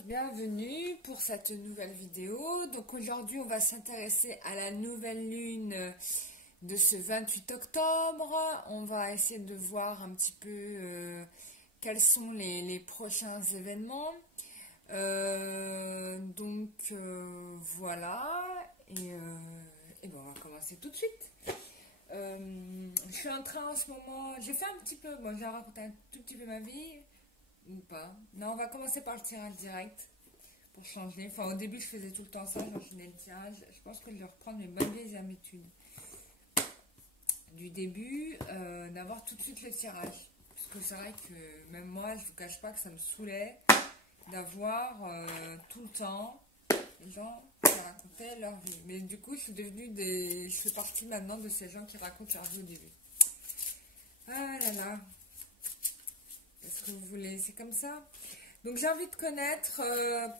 tous, bienvenue pour cette nouvelle vidéo. Donc aujourd'hui on va s'intéresser à la nouvelle lune de ce 28 octobre. On va essayer de voir un petit peu quels sont les prochains événements. Voilà, et ben on va commencer tout de suite. Je suis en train en ce moment, j'ai fait un petit peu, bon, j'ai raconté un tout petit peu ma vie. Ou pas. Non, on va commencer par le tirage direct pour changer. Enfin, au début, je faisais tout le temps ça, j'enchaînais le tirage. Je pense que je vais reprendre mes bonnes vieilles habitudes du début, d'avoir tout de suite le tirage. Parce que c'est vrai que même moi, je vous cache pas que ça me saoulait d'avoir tout le temps les gens qui racontaient leur vie. Mais du coup, je fais partie maintenant de ces gens qui racontent leur vie au début. Ah là là. Est-ce que vous voulez, c'est comme ça. Donc j'ai envie de connaître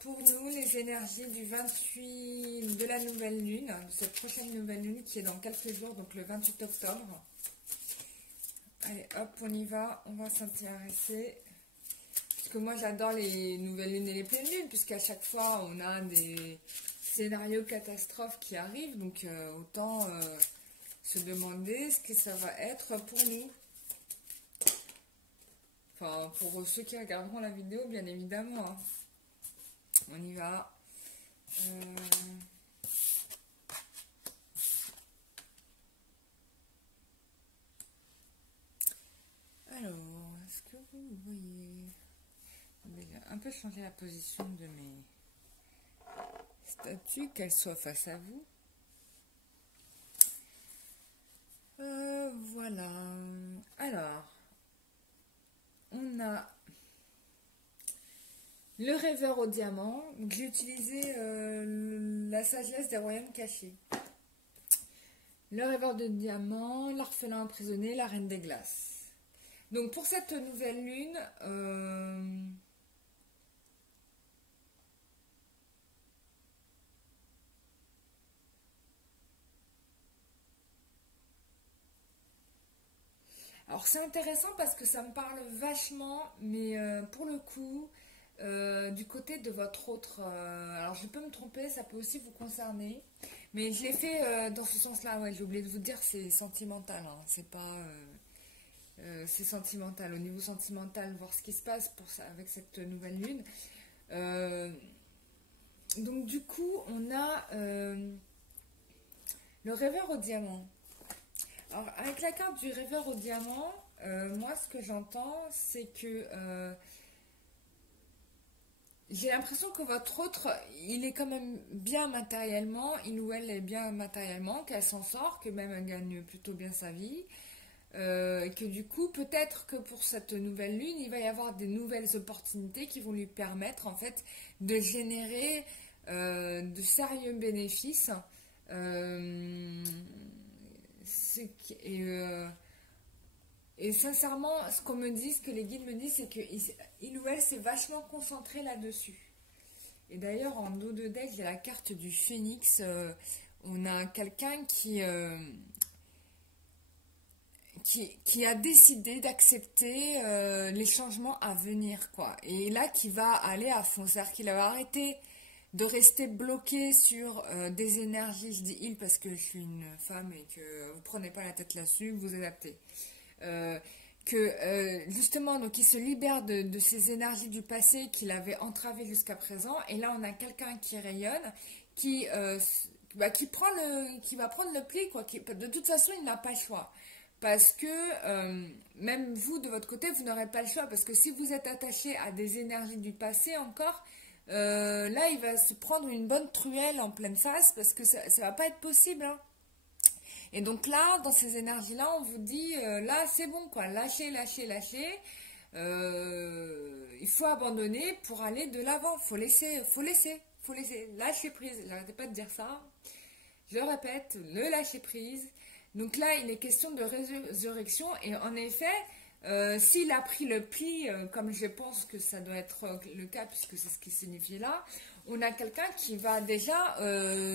pour nous les énergies du 28 de la nouvelle lune, de cette prochaine nouvelle lune qui est dans quelques jours, donc le 28 octobre. Allez hop, on y va, on va s'intéresser. Parce que moi j'adore les nouvelles lunes et les pleines lunes, puisqu'à chaque fois on a des scénarios catastrophes qui arrivent, donc autant se demander ce que ça va être pour nous. Enfin, pour ceux qui regarderont la vidéo, bien évidemment. Hein. On y va. Alors, est-ce que vous voyez... Je vais un peu changer la position de mes statues, qu'elles soient face à vous. Voilà. Alors... On a le rêveur au diamant. J'ai utilisé la sagesse des royaumes cachés. Le rêveur de diamant, l'orphelin emprisonné, la reine des glaces. Donc pour cette nouvelle lune, alors c'est intéressant parce que ça me parle vachement, mais pour le coup, du côté de votre autre... alors je peux me tromper, ça peut aussi vous concerner, mais je l'ai fait dans ce sens-là, ouais, j'ai oublié de vous dire, c'est sentimental, hein, c'est pas... c'est sentimental, au niveau sentimental, voir ce qui se passe pour ça, avec cette nouvelle lune. Donc du coup, on a le rêveur au diamant. Alors, avec la carte du rêveur au diamant, moi, ce que j'entends, c'est que j'ai l'impression que votre autre, il est quand même bien matériellement, il ou elle est bien matériellement, qu'elle s'en sort, que même elle gagne plutôt bien sa vie, et que du coup, peut-être que pour cette nouvelle lune, il va y avoir des nouvelles opportunités qui vont lui permettre, en fait, de générer de sérieux bénéfices. Et sincèrement, ce qu'on me dit, ce que les guides me disent, c'est qu'il ou elle s'est vachement concentré là-dessus. Et d'ailleurs, en dos de deck, il y a la carte du phénix. On a quelqu'un qui a décidé d'accepter les changements à venir, quoi. Et là, qui va aller à fond. C'est-à-dire qu'il va arrêter de rester bloqué sur des énergies, je dis il parce que je suis une femme et que vous prenez pas la tête là-dessus, vous adaptez. Justement, donc il se libère de ces énergies du passé qu'il avait entravées jusqu'à présent, et là on a quelqu'un qui rayonne, qui va prendre le pli, quoi. De toute façon, il n'a pas le choix. Parce que même vous, de votre côté, vous n'aurez pas le choix. Parce que si vous êtes attaché à des énergies du passé encore, là, il va se prendre une bonne truelle en pleine face parce que ça ne va pas être possible. Hein. Et donc là, dans ces énergies-là, on vous dit, là, c'est bon, quoi. Lâchez, lâchez, lâchez. Il faut abandonner pour aller de l'avant. Faut laisser. Lâcher prise. J'arrêtais pas de dire ça. Je le répète, le lâcher prise. Donc là, il est question de résurrection. Et en effet, s'il a pris le pli, comme je pense que ça doit être le cas, puisque c'est ce qui signifie là, on a quelqu'un qui va déjà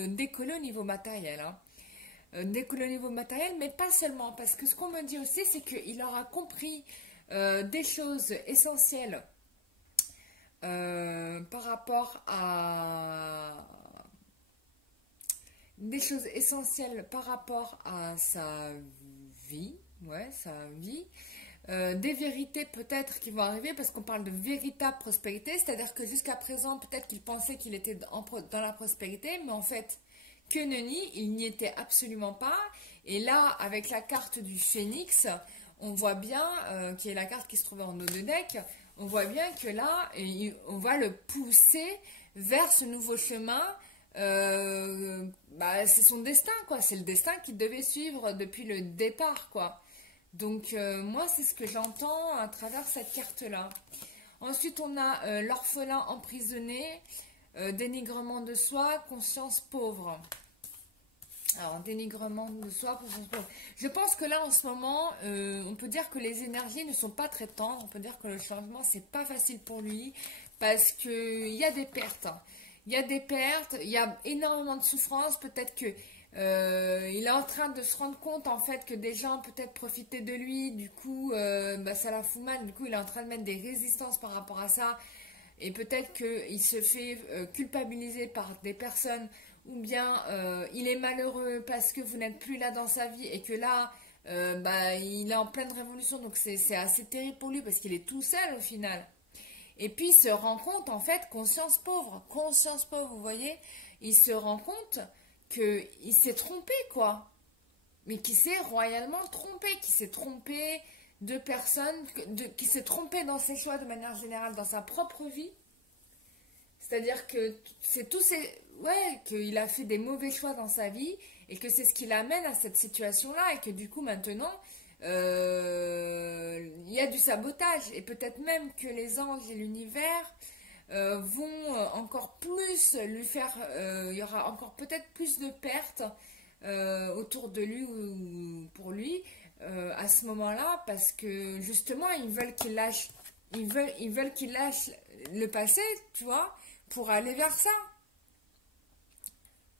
décoller au niveau matériel. Hein. Décoller au niveau matériel, mais pas seulement. Parce que ce qu'on me dit aussi, c'est qu'il aura compris des choses essentielles par rapport à des choses essentielles par rapport à sa vie, ouais, sa vie. Des vérités peut-être qui vont arriver parce qu'on parle de véritable prospérité, c'est-à-dire que jusqu'à présent peut-être qu'il pensait qu'il était dans la prospérité, mais en fait que nenni, il n'y était absolument pas. Et là, avec la carte du phénix, on voit bien, qui est la carte qui se trouvait en haut de deck, on voit bien que là, on va le pousser vers ce nouveau chemin. C'est son destin, quoi. C'est le destin qu'il devait suivre depuis le départ, quoi. Donc, moi, c'est ce que j'entends à travers cette carte-là. Ensuite, on a l'orphelin emprisonné, dénigrement de soi, conscience pauvre. Alors, dénigrement de soi, conscience pauvre. Je pense que là, en ce moment, on peut dire que les énergies ne sont pas très tendres. On peut dire que le changement, c'est pas facile pour lui parce qu'il y a des pertes. Il y a des pertes, il y a énormément de souffrance. Peut-être que il est en train de se rendre compte en fait que des gens peut-être profitaient de lui, du coup ça la fout mal, du coup il est en train de mettre des résistances par rapport à ça et peut-être qu'il se fait culpabiliser par des personnes ou bien il est malheureux parce que vous n'êtes plus là dans sa vie et que là il est en pleine révolution donc c'est assez terrible pour lui parce qu'il est tout seul au final. Et puis il se rend compte en fait, conscience pauvre, vous voyez, il se rend compte qu'il s'est trompé, quoi. Mais qu'il s'est royalement trompé, qu'il s'est trompé de personnes, qu'il s'est trompé dans ses choix de manière générale, dans sa propre vie. C'est-à-dire que c'est tous ces... Ouais, qu'il a fait des mauvais choix dans sa vie et que c'est ce qui l'amène à cette situation-là et que du coup maintenant, il y a du sabotage et peut-être même que les anges et l'univers vont encore plus lui faire, il y aura encore peut-être plus de pertes autour de lui ou pour lui à ce moment-là parce que justement ils veulent qu'il lâche, ils veulent qu'il lâche le passé, tu vois, pour aller vers ça.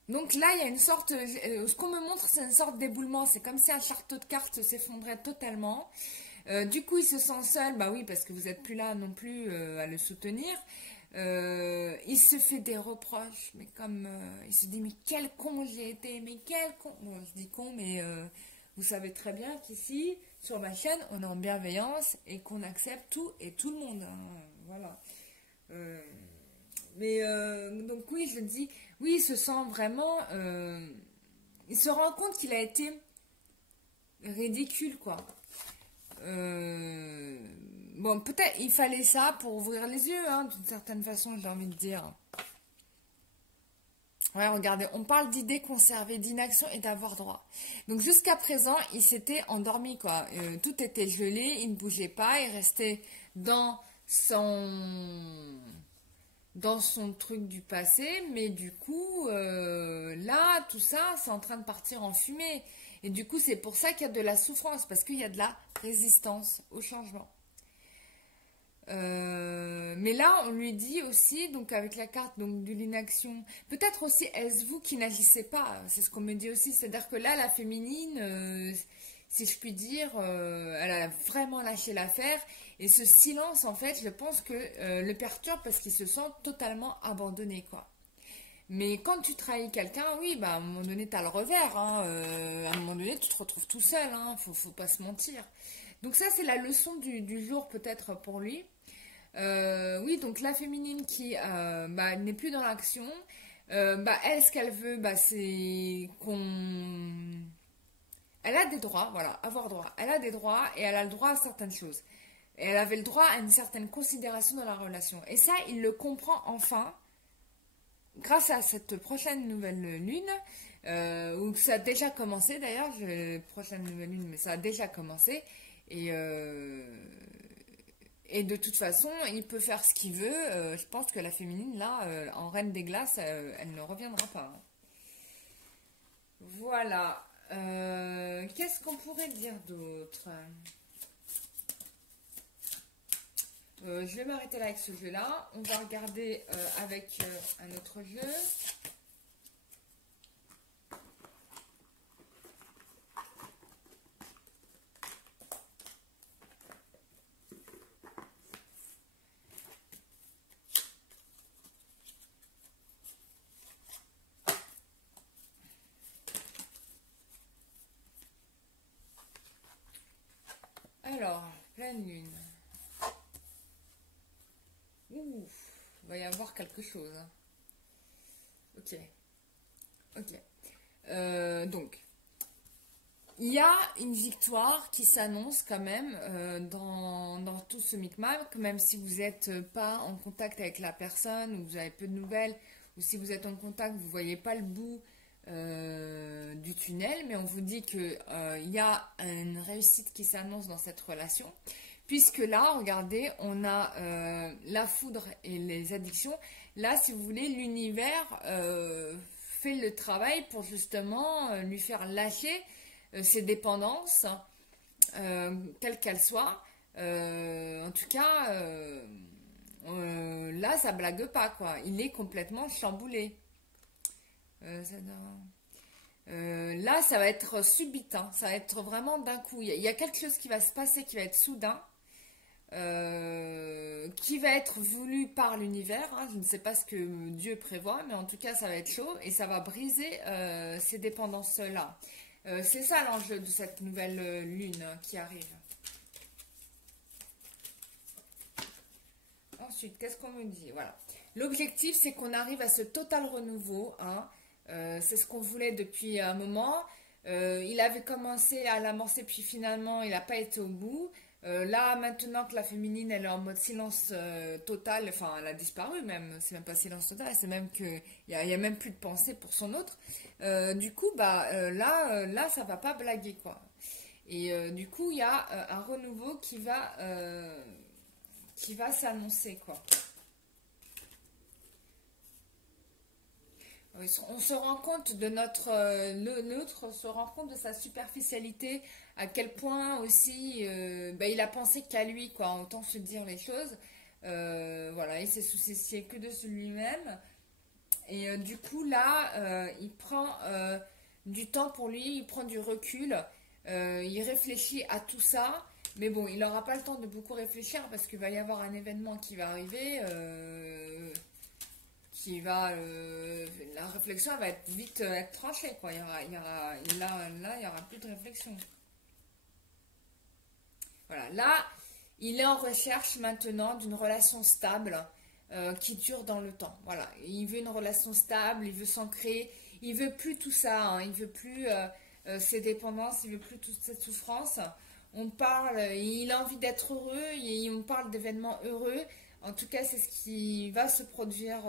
Donc là, il y a une sorte, ce qu'on me montre, c'est une sorte d'éboulement. C'est comme si un château de cartes s'effondrait totalement. Du coup, il se sent seul, bah oui, parce que vous n'êtes plus là non plus à le soutenir. Il se fait des reproches, mais comme il se dit, mais quel con j'ai été, mais quel con. Bon, je dis con, mais vous savez très bien qu'ici, sur ma chaîne, on est en bienveillance et qu'on accepte tout et tout le monde. Hein, voilà. Donc oui, je dis, oui, il se sent vraiment, il se rend compte qu'il a été ridicule, quoi. Bon, peut-être il fallait ça pour ouvrir les yeux, hein, d'une certaine façon, j'ai envie de dire. Ouais, regardez, on parle d'idées conservées, d'inaction et d'avoir droit. Donc jusqu'à présent, il s'était endormi, quoi. Tout était gelé, il ne bougeait pas, il restait dans son truc du passé, mais du coup, là, tout ça, c'est en train de partir en fumée. Et du coup, c'est pour ça qu'il y a de la souffrance, parce qu'il y a de la résistance au changement. Mais là, on lui dit aussi, donc avec la carte donc, de l'inaction, peut-être aussi est-ce vous qui n'agissez pas, c'est ce qu'on me dit aussi, c'est-à-dire que là, la féminine, si je puis dire, elle a vraiment lâché l'affaire, et ce silence, en fait, je pense que le perturbe parce qu'il se sent totalement abandonné, quoi. Mais quand tu trahis quelqu'un, oui, bah, à un moment donné, tu as le revers, hein, à un moment donné, tu te retrouves tout seul, hein, faut pas se mentir. Donc ça, c'est la leçon du jour, peut-être, pour lui. Oui, donc la féminine qui n'est plus dans l'action, elle, ce qu'elle veut, c'est qu'on... Elle a des droits, voilà, avoir droit. Elle a des droits et elle a le droit à certaines choses. Et elle avait le droit à une certaine considération dans la relation. Et ça, il le comprend enfin, grâce à cette prochaine nouvelle lune, où ça a déjà commencé d'ailleurs, prochaine nouvelle lune, mais ça a déjà commencé. Et de toute façon, il peut faire ce qu'il veut. Je pense que la féminine, là, en reine des glaces, elle ne reviendra pas. Voilà. Qu'est-ce qu'on pourrait dire d'autre? Je vais m'arrêter là avec ce jeu-là. On va regarder avec un autre jeu. Alors, pleine lune. Ouh, il va y avoir quelque chose. Hein. Ok. Ok. Donc, il y a une victoire qui s'annonce quand même dans tout ce micmac, même si vous n'êtes pas en contact avec la personne, ou vous avez peu de nouvelles, ou si vous êtes en contact, vous ne voyez pas le bout du tunnel, mais on vous dit qu'il y a une réussite qui s'annonce dans cette relation, puisque là, regardez, on a la foudre et les addictions. Là, si vous voulez, l'univers fait le travail pour justement lui faire lâcher ses dépendances, quelles qu'elles soient. En tout cas, là, ça blague pas, quoi. Il est complètement chamboulé. Là, ça va être subit, hein. Ça va être vraiment d'un coup. Il y a quelque chose qui va se passer qui va être soudain, qui va être voulu par l'univers. Hein. Je ne sais pas ce que Dieu prévoit, mais en tout cas, ça va être chaud et ça va briser ces dépendances-là. C'est ça l'enjeu de cette nouvelle lune qui arrive. Ensuite, qu'est-ce qu'on me dit? Voilà. L'objectif, c'est qu'on arrive à ce total renouveau. Hein. C'est ce qu'on voulait depuis un moment. Il avait commencé à l'amorcer, puis finalement, il n'a pas été au bout. Là, maintenant que la féminine, elle est en mode silence total, enfin, elle a disparu même. C'est même pas silence total, c'est même qu'il n'y a même plus de pensée pour son autre. Du coup, là, ça va pas blaguer, quoi. Et du coup, il y a un renouveau qui va s'annoncer, quoi. On se rend compte de l'autre se rend compte de sa superficialité, à quel point aussi il a pensé qu'à lui, quoi, autant se dire les choses. Voilà, il s'est soucié que de lui-même. Et du coup, là, il prend du temps pour lui, il prend du recul, il réfléchit à tout ça. Mais bon, il n'aura pas le temps de beaucoup réfléchir parce qu'il va y avoir un événement qui va arriver. La réflexion elle va être vite être tranchée, quoi. Là, il y aura plus de réflexion. Voilà, là, il est en recherche maintenant d'une relation stable qui dure dans le temps. Voilà, il veut une relation stable, il veut s'ancrer, il veut plus tout ça, hein. Il veut plus ses dépendances, il veut plus toute cette souffrance. On parle, il a envie d'être heureux, et on parle d'événements heureux. En tout cas, c'est ce qui va se produire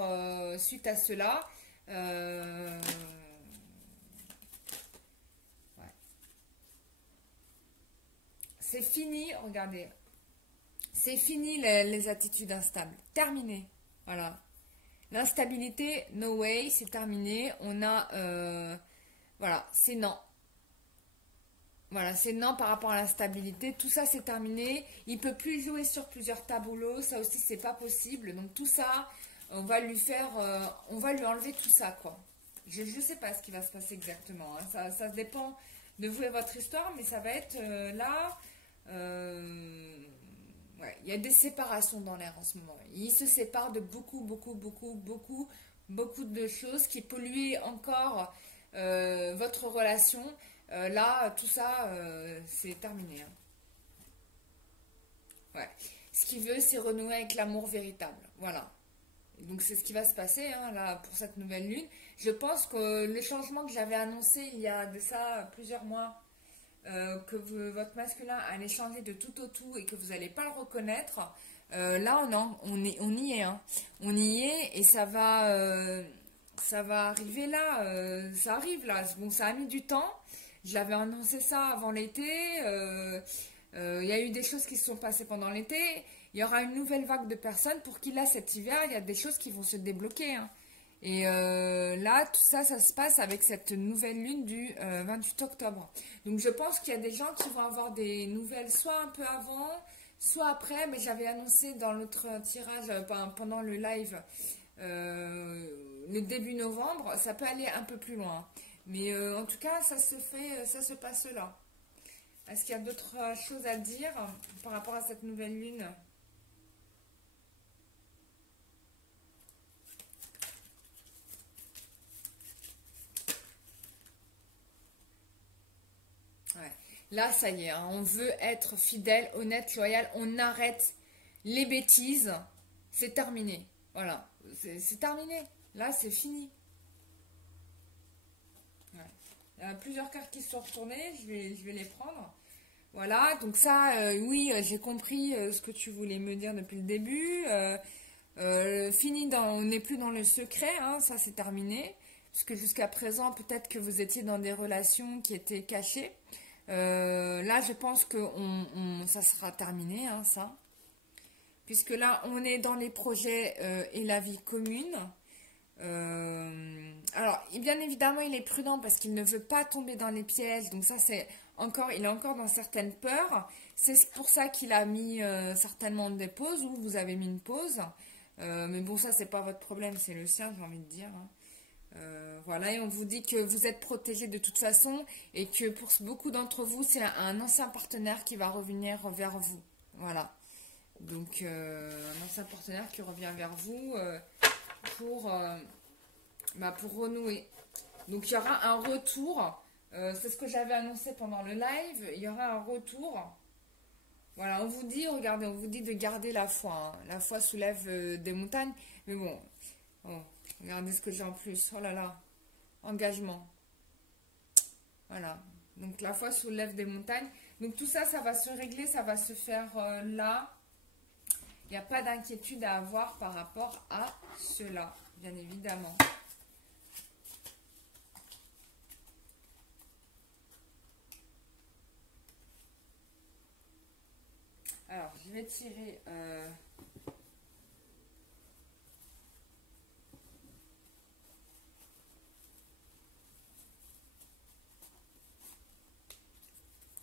suite à cela. Ouais. C'est fini, regardez. C'est fini les attitudes instables. Terminé. Voilà. L'instabilité, no way, c'est terminé. On a... voilà, c'est non. Voilà, c'est non par rapport à l'instabilité. Tout ça, c'est terminé. Il ne peut plus jouer sur plusieurs tableaux. Ça aussi, c'est pas possible. Donc tout ça, on va lui enlever tout ça, quoi. Je ne sais pas ce qui va se passer exactement. Hein. Ça dépend de vous et votre histoire, mais ça va être là. Ouais, il y a des séparations dans l'air en ce moment. Il se sépare de beaucoup de choses qui polluent encore votre relation. Là, tout ça, c'est terminé. Hein. Ouais. Ce qu'il veut, c'est renouer avec l'amour véritable. Voilà. Donc, c'est ce qui va se passer hein, là, pour cette nouvelle lune. Je pense que le changement que j'avais annoncé il y a de ça plusieurs mois, que votre masculin allait changer de tout au tout et que vous n'allez pas le reconnaître, là, on y est. Hein. On y est et ça va arriver là. Ça arrive là. Bon, ça a mis du temps. Je l'avais annoncé ça avant l'été. Il y a eu des choses qui se sont passées pendant l'été. Il y aura une nouvelle vague de personnes pour qui, là, cet hiver, il y a des choses qui vont se débloquer. Hein. Et là, tout ça, ça se passe avec cette nouvelle lune du 28 octobre. Donc, je pense qu'il y a des gens qui vont avoir des nouvelles soit un peu avant, soit après. Mais j'avais annoncé dans l'autre tirage, pendant le live, le début novembre. Ça peut aller un peu plus loin. Mais en tout cas, ça se passe là. Est-ce qu'il y a d'autres choses à dire par rapport à cette nouvelle lune ? Ouais. Là, ça y est, hein, on veut être fidèle, honnête, loyal. On arrête les bêtises. C'est terminé. Voilà. C'est terminé. Là, c'est fini. Ouais. Il y a plusieurs cartes qui se sont retournées. Je vais les prendre. Voilà. Donc ça, oui, j'ai compris ce que tu voulais me dire depuis le début. Fini on n'est plus dans le secret. Hein, ça, c'est terminé. Puisque jusqu'à présent, peut-être que vous étiez dans des relations qui étaient cachées. Là, je pense que ça sera terminé, hein, ça. Puisque là, on est dans les projets et la vie commune. Alors, bien évidemment, il est prudent parce qu'il ne veut pas tomber dans les pièges. Donc ça, c'est encore, il est encore dans certaines peurs. C'est pour ça qu'il a mis certainement des pauses ou vous avez mis une pause. Mais bon, ça, c'est pas votre problème, c'est le sien, j'ai envie de dire. Hein. Voilà, et on vous dit que vous êtes protégé de toute façon et que pour beaucoup d'entre vous, c'est un ancien partenaire qui va revenir vers vous. Voilà. Donc, un ancien partenaire qui revient vers vous pour, pour renouer. Donc, il y aura un retour. C'est ce que j'avais annoncé pendant le live. Il y aura un retour. Voilà, on vous dit, regardez, on vous dit de garder la foi. Hein. La foi soulève des montagnes. Mais bon, oh, regardez ce que j'ai en plus. Oh là là, engagement. Voilà. Donc, la foi soulève des montagnes. Donc, tout ça, ça va se régler, ça va se faire là. Il n'y a pas d'inquiétude à avoir par rapport à cela, bien évidemment. Alors, je vais tirer...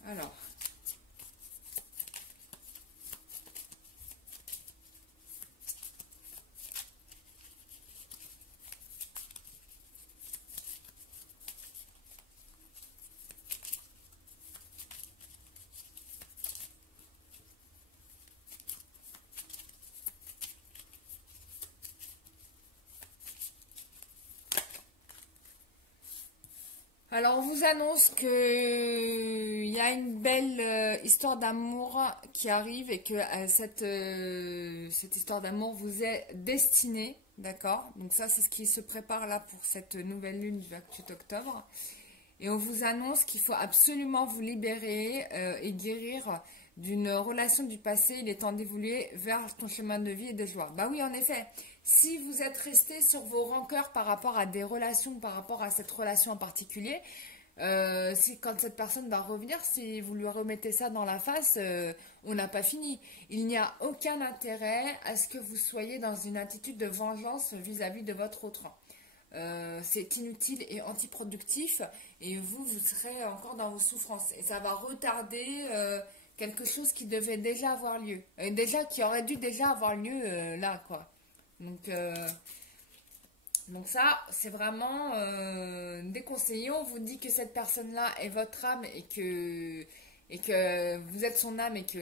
Alors... Alors, on vous annonce qu'il y a une belle histoire d'amour qui arrive et que cette histoire d'amour vous est destinée, d'accord? Donc ça, c'est ce qui se prépare là pour cette nouvelle lune du 28 octobre. Et on vous annonce qu'il faut absolument vous libérer et guérir d'une relation du passé. Il est temps d'évoluer vers ton chemin de vie et de joie. Bah oui, en effet. Si vous êtes resté sur vos rancœurs par rapport à des relations, par rapport à cette relation en particulier, si quand cette personne va revenir, si vous lui remettez ça dans la face, on n'a pas fini. Il n'y a aucun intérêt à ce que vous soyez dans une attitude de vengeance vis-à-vis de votre autre. C'est inutile et antiproductif et vous serez encore dans vos souffrances. Et ça va retarder quelque chose qui devait déjà avoir lieu. Qui aurait dû déjà avoir lieu là, quoi. Donc ça, c'est vraiment déconseillé. On vous dit que cette personne-là est votre âme et que vous êtes son âme et que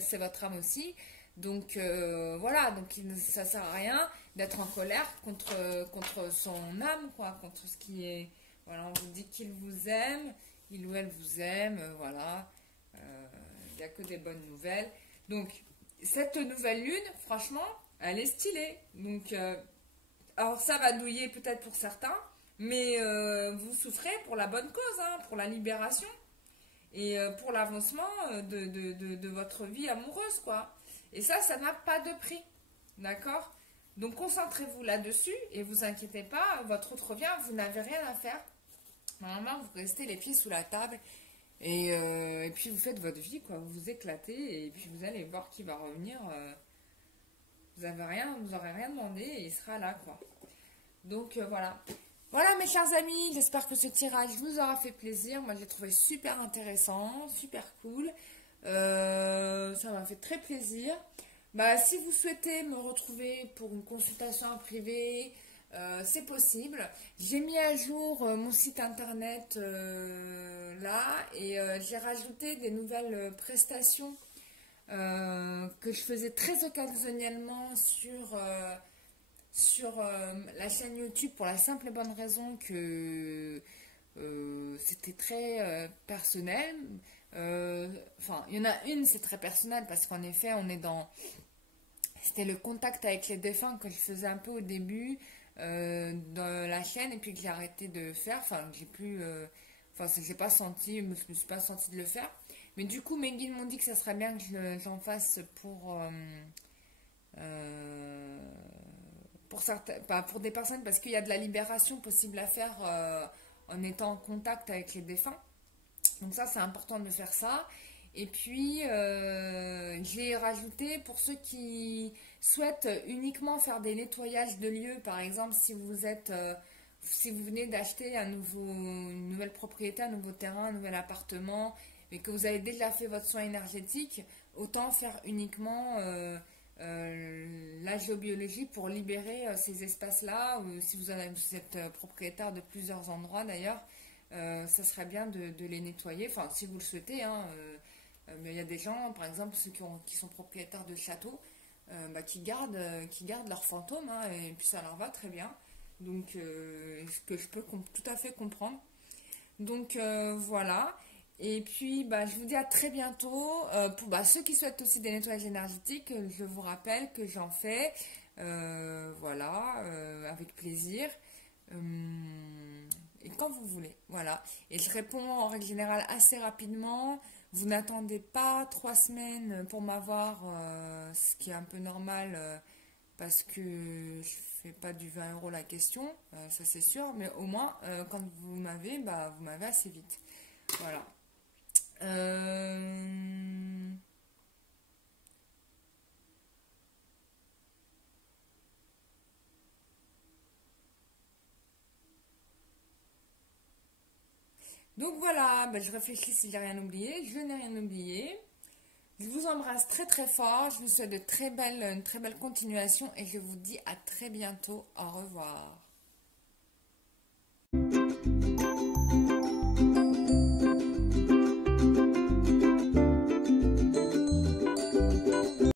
c'est votre âme aussi. Donc voilà, donc ça sert à rien d'être en colère contre son âme, quoi, contre ce qui est... Voilà, on vous dit qu'il vous aime, il ou elle vous aime, voilà. Il n'y a que des bonnes nouvelles. Donc, cette nouvelle lune, franchement, elle est stylée. Donc, alors ça va douiller peut-être pour certains, mais vous souffrez pour la bonne cause, hein, pour la libération et pour l'avancement de votre vie amoureuse, quoi. Et ça n'a pas de prix, d'accord? Donc concentrez-vous là-dessus et vous inquiétez pas, votre autre revient, vous n'avez rien à faire. Normalement, vous restez les pieds sous la table et puis vous faites votre vie, quoi. Vous vous éclatez et puis vous allez voir qui va revenir. Vous n'aurez rien demandé et il sera là, quoi. Donc voilà. Voilà mes chers amis, j'espère que ce tirage vous aura fait plaisir. Moi j'ai trouvé super intéressant, super cool. Ça m'a fait très plaisir. Bah, si vous souhaitez me retrouver pour une consultation en privé, c'est possible. J'ai mis à jour mon site internet là et j'ai rajouté des nouvelles prestations que je faisais très occasionnellement sur la chaîne YouTube pour la simple et bonne raison que c'était très personnel. Enfin, il y en a une, c'est très personnel parce qu'en effet, on est dans... C'était le contact avec les défunts que je faisais un peu au début dans la chaîne et puis que j'ai arrêté de faire. Enfin, j'ai plus... Enfin, j'ai pas senti, je me suis pas senti de le faire. Mais du coup, mes guides m'ont dit que ça serait bien que j'en fasse euh, pour certains, pas pour des personnes parce qu'il y a de la libération possible à faire en étant en contact avec les défunts. Donc ça, c'est important de faire ça. Et puis, j'ai rajouté pour ceux qui souhaitent uniquement faire des nettoyages de lieux, par exemple, si vous venez d'acheter une nouvelle propriété, un nouveau terrain, un nouvel appartement, mais que vous avez déjà fait votre soin énergétique, autant faire uniquement la géobiologie pour libérer ces espaces-là, ou si vous êtes propriétaire de plusieurs endroits d'ailleurs, ça serait bien de les nettoyer, enfin si vous le souhaitez, hein, mais il y a des gens, par exemple ceux qui sont propriétaires de châteaux, qui gardent leurs fantômes, hein, et puis ça leur va très bien. Donc, ce que je peux tout à fait comprendre. Donc, voilà. Et puis, je vous dis à très bientôt. Pour ceux qui souhaitent aussi des nettoyages énergétiques, je vous rappelle que j'en fais. Voilà, avec plaisir. Et quand vous voulez. Voilà. Et je réponds en règle générale assez rapidement. Vous n'attendez pas 3 semaines pour m'avoir, ce qui est un peu normal parce que je fais pas du 20 € la question, ça c'est sûr, mais au moins quand vous m'avez assez vite. Voilà. Euh, Donc voilà, je réfléchis si j'ai rien oublié. Je n'ai rien oublié. Je vous embrasse très très fort. Je vous souhaite une très belle continuation et je vous dis à très bientôt. Au revoir.